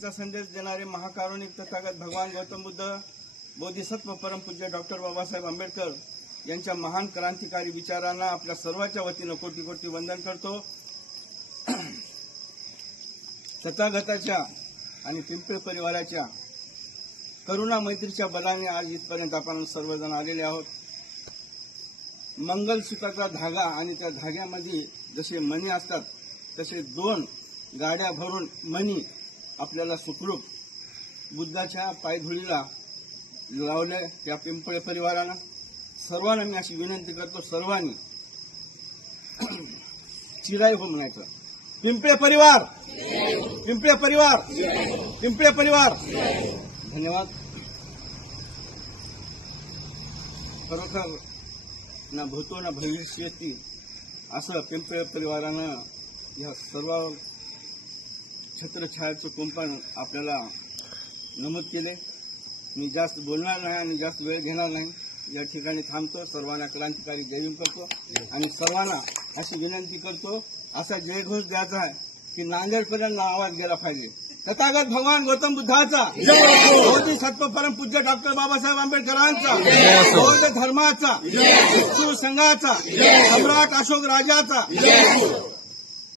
शांतीचा संदेश देणारे महाकारुणिक तथागत भगवान गौतम बुद्ध, बोधिसत्व परमपूज्य डॉक्टर बाबासाहेब आंबेडकर यांच्या महान क्रांतिकारी विचारांना आपल्या सर्वांच्या वतीनं कोटी कोटी वंदन करतो. तथागताच्या आणि पिंपळे परिवाराच्या करुणा मैत्रीच्या बलाने आज इथपर्यंत आपण सर्वजण आलेले आहोत. मंगलसूत्राचा धागा आणि त्या धाग्यामध्ये जसे मणी असतात तसे 2 गाड्या भरून मणी आपल्याला सुखरूप बुद्धाच्या पायधुळीला लावले. त्या पिंपळे परिवारानं सर्वांना मी अशी विनंती करतो, सर्वांनी चिराई हो म्हणायचं. पिंपळे परिवार, पिंपळे परिवार, पिंपळे परिवार. धन्यवाद. खरोखर ना भूतो ना भविष्यती असं पिंपळे परिवारानं या सर्व छत्रछायाचं कुंपण आपल्याला नमूद केले. मी जास्त बोलणार नाही आणि जास्त वेळ घेणार नाही. या ठिकाणी थांबतो. सर्वांना क्रांतिकारी जय करतो आणि सर्वांना अशी विनंती करतो, असा जयघोष द्यायचा आहे की नांदेडपर्यंत आवाज गेला पाहिजे. तथागत भगवान गौतम बुद्धाचा, बोधिसत्व परमपूज्य डॉक्टर बाबासाहेब आंबेडकरांचा, बौद्ध धर्माचा, भिक्षू संघाचा, सम्राट अशोक राजाचा